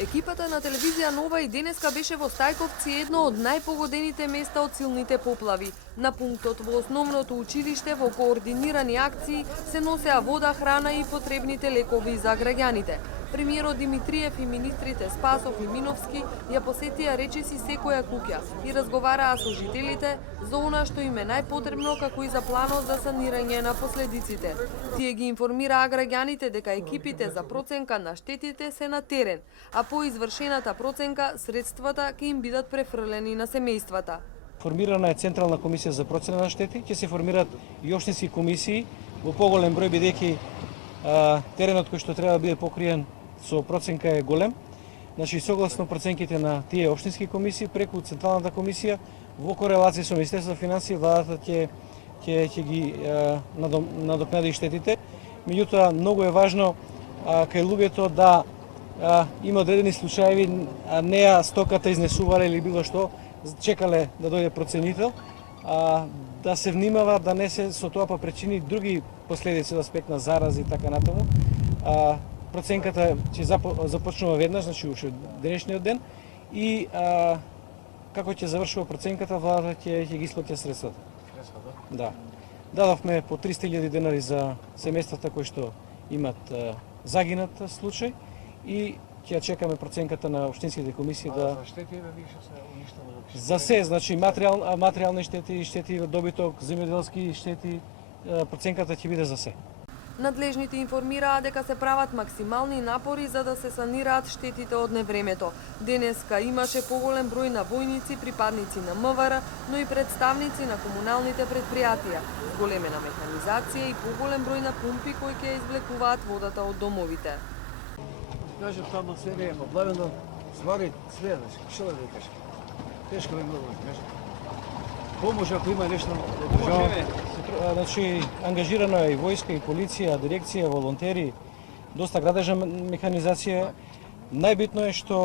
Екипата на телевизија Нова и денеска беше во Стајковци, едно од најпогодените места од силните поплави. На пунктот во основното училиште во координирани акции се носеа вода, храна и потребните лекови за граѓаните. Премиерот Димитриев и министрите Спасов и Миновски ја посетија речиси секоја куќа и разговараа со жителите за она што им е најпотребно, како и за планот за санирање на последиците. Тие ги информираа граѓаните дека екипите за проценка на штетите се на терен, а по извршената проценка средствата ќе им бидат префрлени на семејствата. Формирана е Централна комисија за процена на штети, ќе се формираат и општински комисии во поголем број, бидејќи теренот кој што треба да биде покриен со проценка е голем. Значи, согласно проценките на тие општински комисии, преку Централната комисија, во корелација со Министерството за финансии, владата ќе ги надокнади штетите. Меѓутоа, многу е важно кај луѓето да има одредени случаи, неа стоката изнесувале или било што, чекале да дојде проценител, да се внимава да не се со тоа причини други последици од аспект на зарази и така натаму. Проценката ќе започнува веднаш, значи уште денешниот ден, и како ќе завршува проценката, владата ќе ги исплати средствата. Да. Дадовме по 300.000 денари за семејствата кои што имат загинат случај и ќе чекаме проценката на општинските комисии да... За штети више се уништено? За се, значи материјални штети, штети од добиток, земјоделски штети, проценката ќе биде за се. Надлежните информираа дека се прават максимални напори за да се санираат штетите од невремето. Денеска имаше поголем број на војници, припадници на МВР, но и представници на комуналните предпријатија, зголемена механизација и поголем број на пумпи кои ќе извлекуваат водата од домовите. Кажем, тамо се не е поплавено, свари све, што да викаш? Тешко ми многу, кажеш. Помош ако има нешто да држава. Значи, ангажирано е и војска, и полиција, дирекција, волонтери, доста градежна механизација. Најбитно е што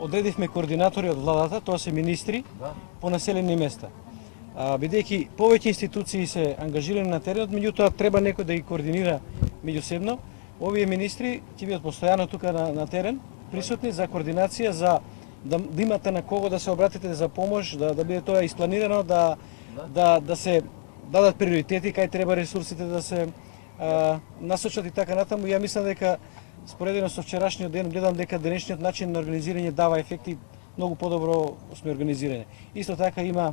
одредивме координатори од владата, тоа се министри, по населени места. Бидејќи повеќе институции се ангажирани на теренот, меѓутоа треба некој да ги координира меѓусебно. Овие министри ќе бидат постојано тука на терен, присутни за координација, за да имате на кого да се обратите за помош, да биде тоа испланирано, да се дадат приоритети, кај треба ресурсите да се насочат и така натаму. Ја мислам дека споредено со вчерашниот ден, гледам дека денешниот начин на организирање дава ефекти, многу подобро сме организирани. Исто така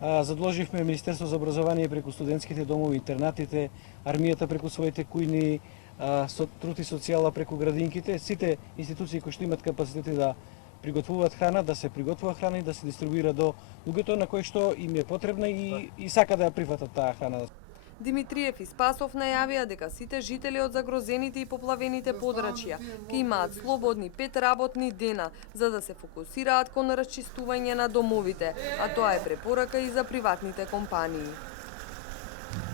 задложивме Министерство за образование преку студентските домови, интернатите, армијата преку своите кујни, труд и социјала преку градинките, сите институции кои што имат капацитети да приготвуваат храна, да се приготвува храна и да се дистрибуира до луѓето на кои што им е потребна и сака да ја прифатат таа храна. Димитриев и Спасов најавија дека сите жители од загрозените и поплавените подрачја ќе имаат слободни 5 работни дена за да се фокусираат кон расчистување на домовите, а тоа е препорака и за приватните компании.